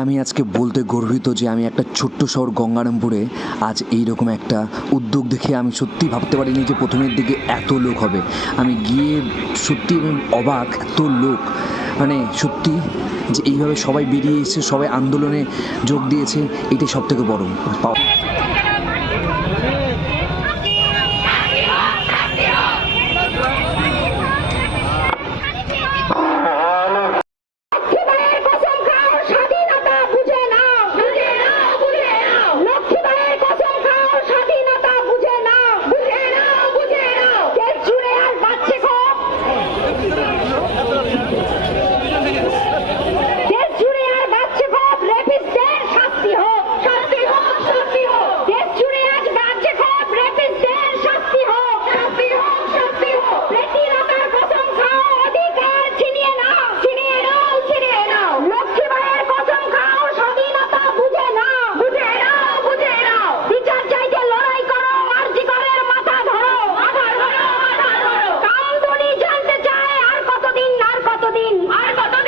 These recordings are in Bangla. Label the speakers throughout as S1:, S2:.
S1: আমি আজকে বলতে গর্বিত যে আমি একটা ছোট্ট শহর গঙ্গারামপুরে আজ এই রকম একটা উদ্যোগ দেখে আমি সত্যি ভাবতে পারিনি যে প্রথমের দিকে এত লোক হবে। আমি গিয়ে সত্যি অবাক, এত লোক। মানে সত্যি যে এইভাবে সবাই বেরিয়ে এসেছে, সবাই আন্দোলনে যোগ দিয়েছে, এটাই সবথেকে বড়।
S2: কতদিন? আর
S3: কত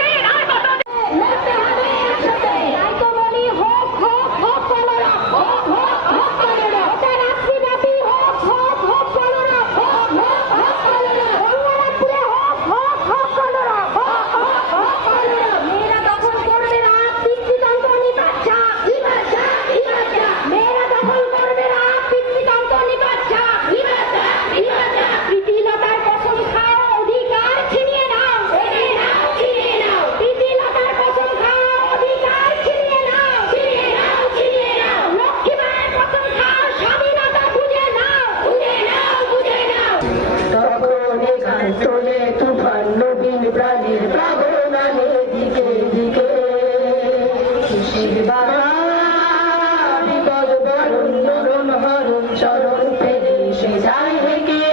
S3: স্বরূপে সে যায় হেঁকে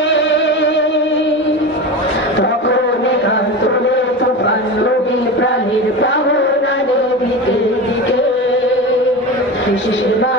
S3: তখন কান্তরে তুফান রবি প্রাণীর প্রাণ দিকে দিকে। শিশির মা